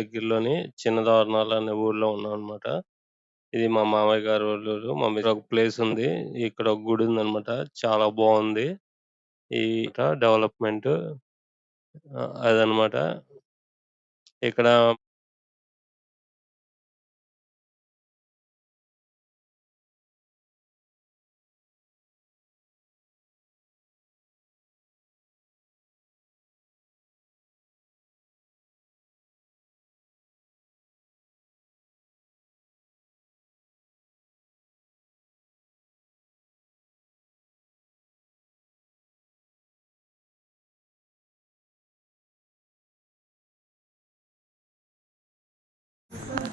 దగ్గరలోని చిన్న దోర్నాలు అనే ఊర్లో ఉన్నామన్నమాట. ఇది మా మామయ్య గారు ఊరు. మా మీద ఒక ప్లేస్ ఉంది. ఇక్కడ ఒక గుడి ఉంది అనమాట చాలా బాగుంది. ఈ డెవలప్‌మెంట్ అదనమాట ఇక్కడ hello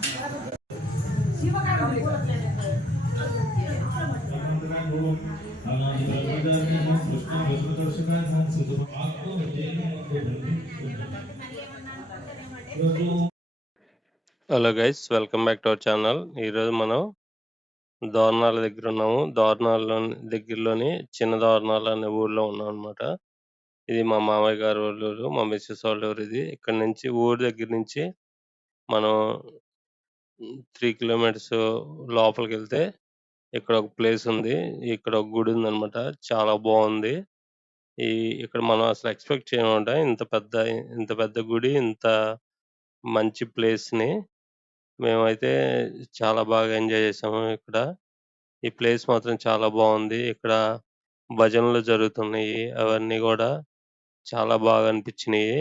guys welcome back to our channel. ఈరోజు మనం దోర్నాల దగ్గర ఉన్నాము. దోర్నాల్లోని దగ్గరలోని చిన్న దోర్నాలు అనే ఊర్లో ఉన్నాం అనమాట ఇది మా మామయ్య గారు ఊరు. మా మిస్సెస్ వాళ్ళు ఇది. ఇక్కడ నుంచి ఊరు దగ్గర నుంచి మనం త్రీ కిలోమీటర్స్ లోపలికి వెళ్తే ఇక్కడ ఒక ప్లేస్ ఉంది. ఇక్కడ ఒక గుడి ఉందన్నమాట. చాలా బాగుంది. ఈ ఇక్కడ మనం అసలు ఎక్స్‌పెక్ట్ చేయమన్నమాట. ఇంత పెద్ద ఇంత పెద్ద గుడి ఇంత మంచి ప్లేస్‌ని మేమైతే చాలా బాగా ఎంజాయ్ చేసాము ఇక్కడ. ఈ ప్లేస్ మాత్రం చాలా బాగుంది. ఇక్కడ భజనలు జరుగుతున్నాయి. అవన్నీ కూడా చాలా బాగా అనిపించినాయి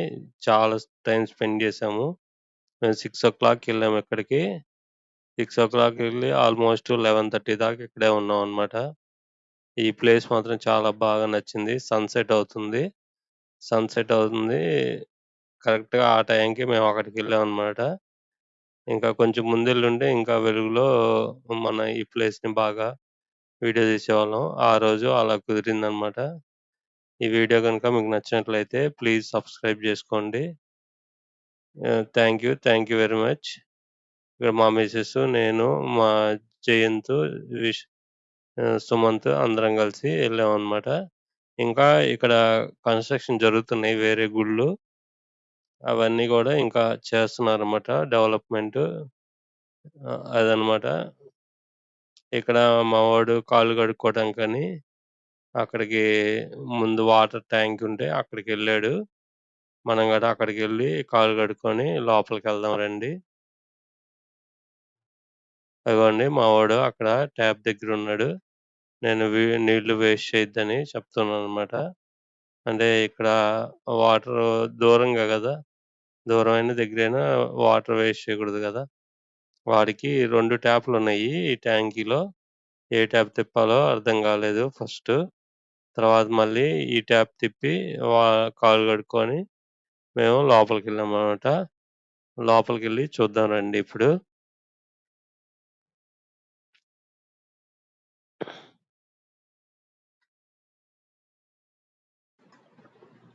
చాలా టైం స్పెండ్ చేసాము. మేము సిక్స్ ఓ 6:00కి వెళ్ళాము ఇక్కడికి. 6:00కి వెళ్ళి ఆల్‌మోస్ట్ 11:30 దాకా ఇక్కడే ఉన్నాం అనమాట. ఈ ప్లేస్ మాత్రం చాలా బాగా నచ్చింది. సన్‌సెట్ అవుతుంది. సన్‌సెట్ అవుతుంది. కరెక్ట్‌గా ఆ టైంకి మేము అక్కడికెళ్ళామన్నమాట. ఇంకా కొంచెం ముందెళ్ళుంటే ఇంకా వెలుగులో మన ఈ ప్లేస్‌ని బాగా వీడియో తీసేవాళ్ళం. ఆ రోజు అలా కుదిరిందన్నమాట. ఈ వీడియో గనుక మీకు నచ్చినట్లయితే ప్లీజ్ సబ్స్క్రైబ్ చేసుకోండి. ఆహ్, thank you. Thank you very much. ఇక్కడ మా మిసెస్, నేను, మా జయంత్, విష్ సుమంత్ అందరం కలిసి వెళ్ళాం అనమాట ఇంకా ఇక్కడ కన్‌స్ట్రక్షన్ జరుగుతున్నాయి వేరే గుళ్ళు. అవన్నీ కూడా ఇంకా చేస్తున్నారన్నమాట డెవలప్‌మెంట్. అదనమాట ఇక్కడ మా వాడు కాళ్ళు కానీ అక్కడికి ముందు వాటర్ ట్యాంక్ ఉంటే అక్కడికి వెళ్ళాడు మనం కూడా అక్కడికి వెళ్ళి కాలు కడుక్కొని లోపలికెళ్దాం రండి. ఇవ్వండి మా వాడు అక్కడ ట్యాప్ దగ్గర ఉన్నాడు నేను వీ నీళ్ళు వేస్ట్ చేయొద్దని చెప్తున్నాను అనమాట. అంటే ఇక్కడ వాటరు దూరంగా గదా! దూరమైనా, దగ్గరైనా వాటర్ వేస్ట్ చేయకూడదు గదా! వాడికి 2 ట్యాప్‌లున్నాయి ఈ ట్యాంకీలో. ఏ ట్యాప్ తిప్పాలో అర్థం కాలేదు ఫస్టు. తర్వాత మళ్ళీ ఈ ట్యాప్ తిప్పి వా కాళ్ళు కడుక్కొని మేము లోపలికెళ్ళామన్నమాట. లోపలికెళ్ళి చూద్దాం రండి ఇప్పుడు.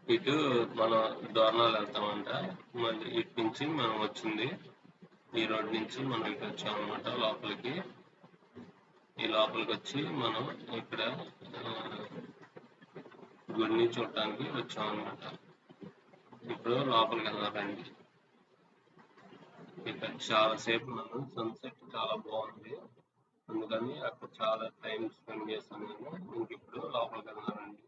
ఇటు మనం దోర్నాలు వెళ్తామంట. మళ్ళీ ఇటు నుంచి మనం వచ్చింది. ఈ రోడ్ నుంచి మనం ఇటు వచ్చామన్నమాట లోపలికి. ఈ లోపలికి వచ్చి మనం ఇక్కడ గుడిని చూడటానికి వచ్చామన్నమాట. ఇప్పుడు లోపలికి రండి. ఇక్కడ చాలా సేపు మనం సన్‌సెట్ చాలా బాగుంది. అందుకని అక్కడ చాలా టైం స్పెండ్ చేశాను నేను. ఇంక ఇప్పుడు లోపలికి ओम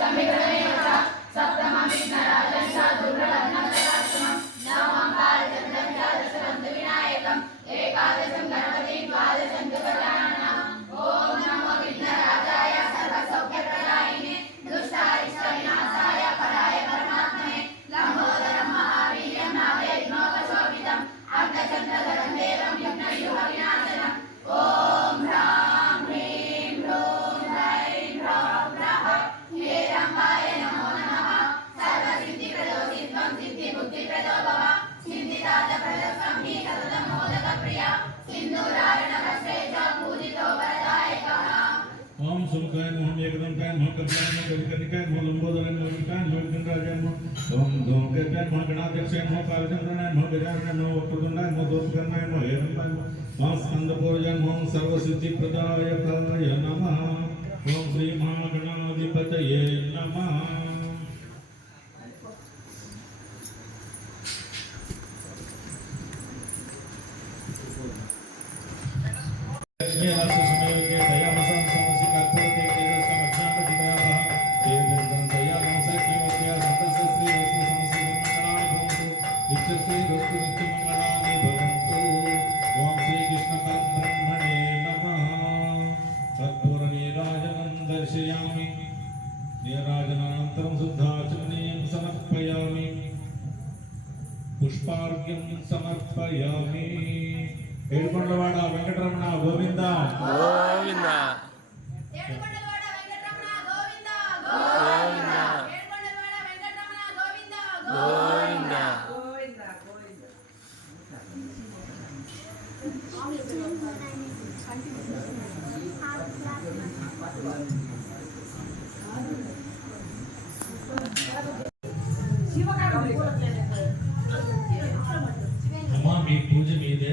சமைக்கிற भुजंगाय मोहम एकदंताय मोहम कपिलाय मोहम कविकर्णिकाय मोहम लंबोदराय मोहम विकाय मोहम विघ्नराजाय मोहम धूम केताय मोहम गणाध्यक्षाय मोहम पारचंद्रनाय मोहम गजाननाय मोहम वक्रतुंडाय मोहम दोषकर्णाय मोहम हेमंताय मोहम स्कंदपूर्जाय मोहम सर्वसिद्धिप्रदाय फलाय नमः। ओम श्री महागणाधिपतये नमः। Yeah, that's ఏడుకొండలవాడ వెంకటరమణ గోవింద. గోవింద. ఏడుకొండలవాడ వెంకటరమణ గోవింద. గోవింద. ఏడుకొండలవాడ వెంకటరమణ గోవింద. గోవింద. అమ్మా మీ పూజ మీదే.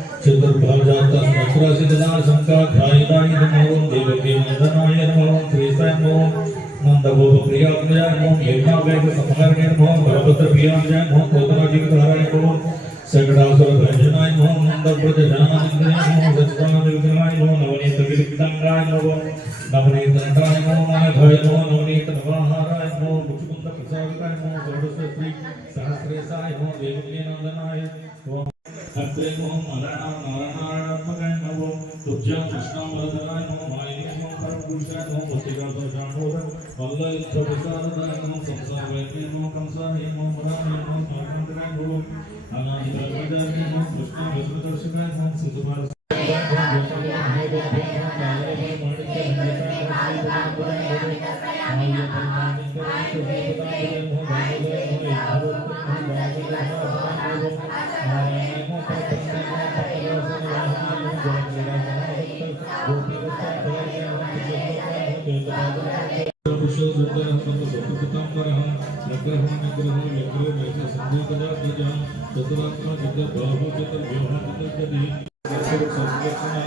चतुर्भाजात संवत्सरासिद्धना शंकाध्यायिताय नमो, देवकी नंदनाय नमो श्रीसाय नमो नंदगोपप्रियाय नमो मेघनावेग समहरणे नमो बलभद्रप्रियाय नमो कोतराजितधाराय नमो सकटासुर भंजनाय नमो नंदव्रत जनानंदनाय नमो सच्चिदानंदविग्रहाय नमो नवनीत विलिप्तांगाय नमो नवनीत नटाय नमो नायधाय नमो नवनीत नवाहाराय नमो मुचुकुंद प्रसादिकाय नमो षोडश श्री सहस्रेशाय नमो। देवकी नंदनाय ओम मोहम मौलाना नारायणात्मकाय नमो तुभ्यं कृष्णं वरदनाय नमो मालिनी नमो परमपुरुषाय नमो पतिगाय नमो जानोदर अल्लाह इत्थो विसारदाय नमो संसार वैद्य नमो कंसाय नमो मुराय नमो परमंत्राय नमो अनादि भगवदाय नमो कृष्ण विष्णु दर्शनाय नमो सुधुभार उदयहस्तु शत्रुपितं परहं निग्रहं निग्रहो यग्रो वैसे संभूतदा तजा चतुरात्मा चित्र बाहु चित्र व्यवहार चित्र गति संस्कृतना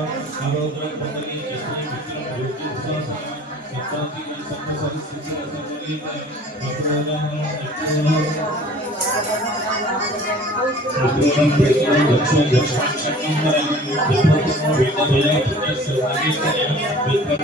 आराधना पतनी चित्तनी विक्रम भक्ति सासन सत्तांति की सत्य सारी स्थिति रसा करी भगवाना नित्याना भगवान कृष्ण दक्षिण दक्षिण शक्ति में विपत्ति में वेदा भया पुण्य सर्वाधिक कल्याण विपत्ति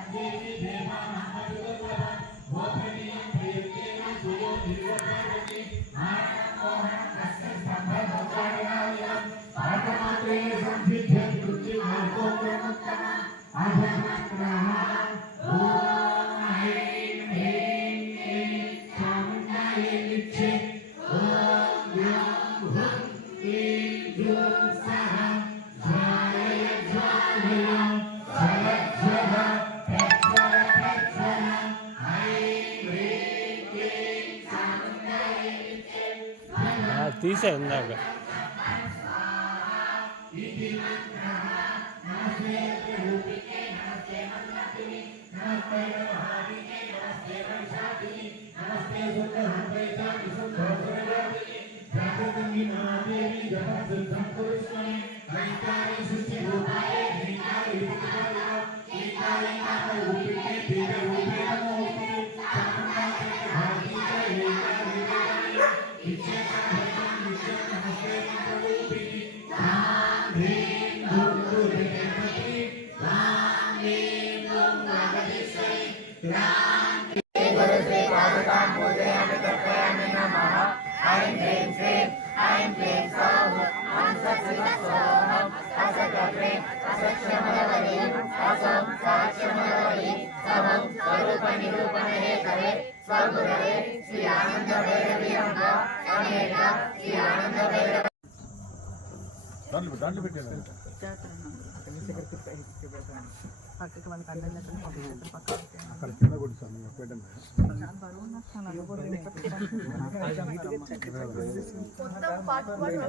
చూసే ఇందాక Thank you. Ein Blick sehen, ein Blick sauber, Ansatz in das Ohr, Asat Afrik, Asat Shamadavali, Asam Sat Shamadavali, Samam Swarupa Nirupana Hekare, Swargudave, Sri Ananda Bhairavi Anga, Sameka, Sri Ananda Bhairavi దాంట్లో దాంట్లో పెట్టాను పక్కకి వాళ్ళకి అడ్డం పక్కన అక్కడ చిన్న కొడుకు పెట్టండి మొత్తం పార్ట్ పార్ట్